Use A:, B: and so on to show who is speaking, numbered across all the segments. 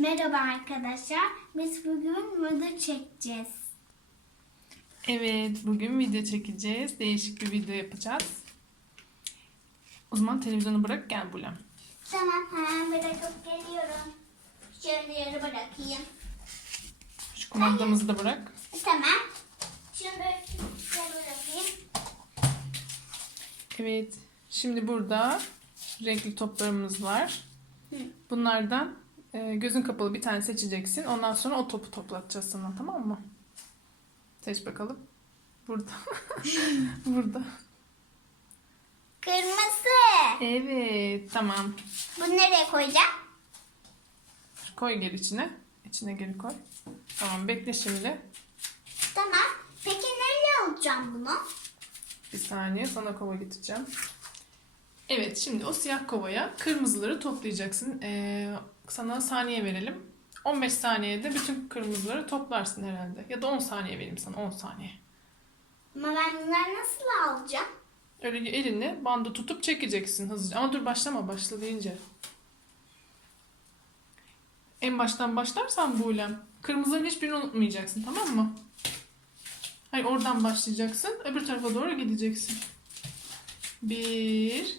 A: Merhaba arkadaşlar. Biz bugün video çekeceğiz.
B: Evet, bugün video çekeceğiz. Değişik bir video yapacağız. O zaman televizyonu bırak gel Bulem.
A: Tamam, hemen bırakıp geliyorum. Şöyle yarı bırakayım.
B: Şu kumandamızı da bırak.
A: Tamam. Şunu böyle bırakayım.
B: Evet, şimdi burada renkli toplarımız var. Bunlardan e, gözün kapalı bir tane seçeceksin. Ondan sonra o topu toplatacağız sana tamam mı? Seç bakalım. Burada. Burada.
A: Kırmızı.
B: Evet tamam.
A: Bunu nereye koyacağım?
B: Koy geri içine. İçine geri koy. Tamam bekle şimdi.
A: Tamam. Peki nereye alacağım bunu?
B: Bir saniye sana kova getireceğim. Evet şimdi o siyah kovaya kırmızıları toplayacaksın. Ee, sana saniye verelim. 15 saniyede bütün kırmızıları toplarsın herhalde. Ya da 10 saniye vereyim sana 10 saniye.
A: Ama ben bunları nasıl alacağım?
B: Öyle elini bandı tutup çekeceksin hızlıca. Ama dur başlama başla deyince. En baştan başlarsan Buğlem. Kırmızıların hiçbirini unutmayacaksın tamam mı? Hayır oradan başlayacaksın. Öbür tarafa doğru gideceksin. Bir,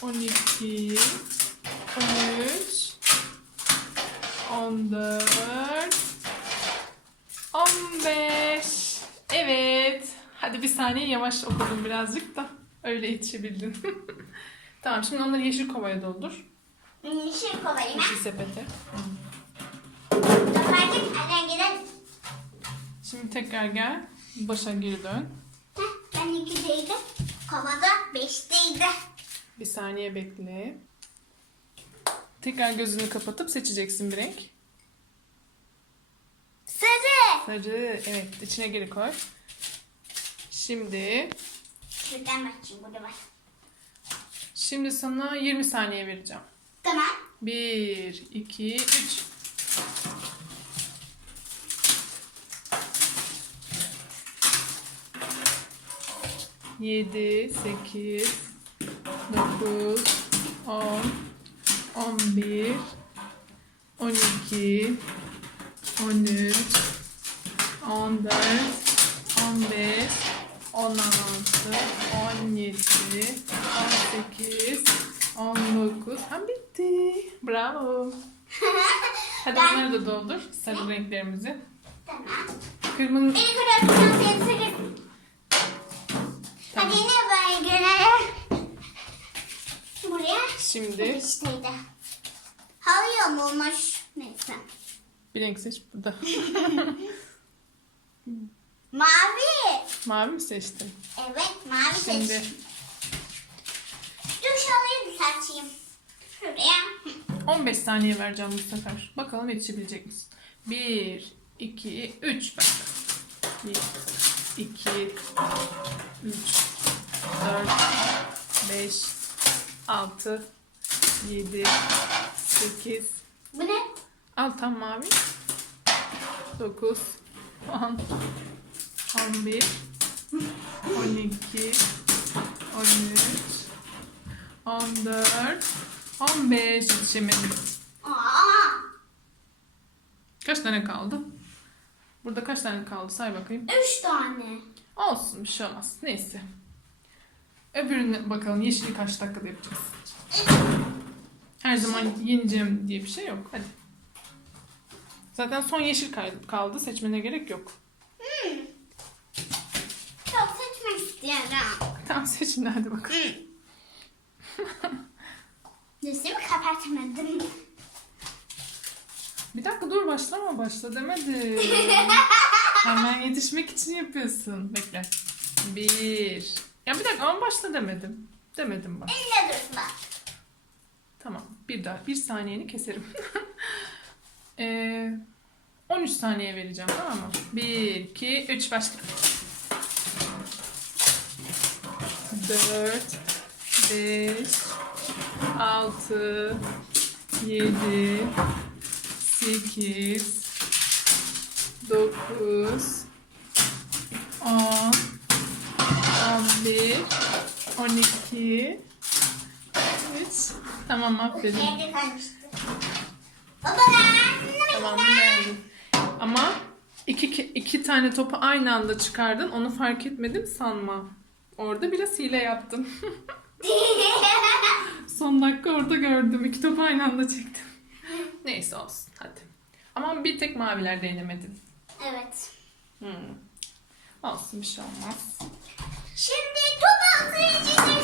B: 12 13 14 15 Evet. Hadi bir saniye yavaş okudum birazcık da öyle yetişebildin. tamam şimdi onları yeşil kovaya doldur.
A: Yeşil kovaya. Yeşil
B: sepete. Şimdi tekrar gel. Başa geri dön.
A: Ben ikideydi. Kovada beşteydi.
B: Bir saniye bekle. Tekrar gözünü kapatıp seçeceksin bir renk.
A: Sarı.
B: Sarı. Evet. içine geri koy. Şimdi Şuradan bakayım. Burada var. şimdi sana 20 saniye vereceğim. Tamam. 1, 2, 3. Yedi, sekiz, 9, 10, 11, 12, 13, 14, 15, 16, 17, 18, 19. Ha bitti. Bravo. Hadi bunları da doldur. Sarı renklerimizi. Tamam.
A: Kırmızı. İlk olarak sarı. Hadi yine böyle görelim buraya.
B: Şimdi. İşteydi.
A: Halıya mı olmuş? Neyse.
B: Bir renk seç burada.
A: mavi.
B: Mavi mi seçtin?
A: Evet mavi Şimdi. seçtim. Dur şu halıyı düzelteyim. Şuraya.
B: 15 saniye vereceğim bu sefer. Bakalım yetişebilecek misin? 1, 2, 3 bak. 1, 2, 3, 4, 5, 6, 7, 8. Bu ne? Al tam mavi. 9, 10, 11, 12, 13, 14, 15 yetişemedim. Kaç tane kaldı? Burada kaç tane kaldı say bakayım.
A: Üç tane.
B: Olsun bir şey olmaz. Neyse. Öbürüne bakalım yeşili kaç dakikada yapacağız. Her zaman yeneceğim diye bir şey yok. Hadi. Zaten son yeşil kaldı. Seçmene gerek yok. Hmm.
A: Çok seçmek istiyorum.
B: Tamam seçin hadi bakalım.
A: Hmm. Gözümü kapatmadım.
B: Bir dakika dur başlama başla demedim. Hemen yetişmek için yapıyorsun. Bekle. Bir, ya bir dakika ama başla demedim. Demedim bak.
A: Elle dursun
B: Tamam. Bir daha. Bir saniyeni keserim. ee, 13 saniye vereceğim tamam mı? 1, 2, 3 başla. 4, 5, 6, 7, 8, 9, 11, 12, 13. Tamam aferin. Evde kalmıştı.
A: Baba ben Tamam beğendim.
B: Ama iki, iki tane topu aynı anda çıkardın. Onu fark etmedim sanma. Orada biraz hile yaptın. Son dakika orada gördüm. İki topu aynı anda çektim. Neyse olsun hadi. Ama bir tek maviler denemedin.
A: Evet. Hmm.
B: Olsun bir şey olmaz.
A: Şimdi top altına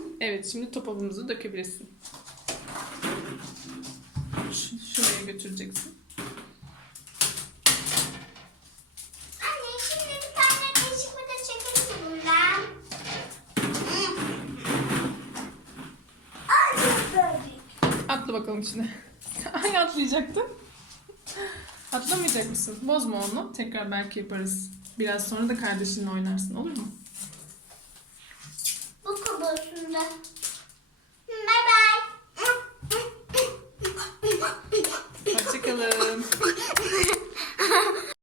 B: Evet şimdi topabımızı dökebilirsin. Ş- şuraya götüreceksin.
A: Anne şimdi bir tane değişik bir de çekilsin bundan.
B: Ay Atla bakalım içine. Ay atlayacaktın. Atlamayacak mısın? Bozma onu. Tekrar belki yaparız. Biraz sonra da kardeşinle oynarsın olur mu?
A: Bu kubusunda. Bye bye.
B: Hoşçakalın.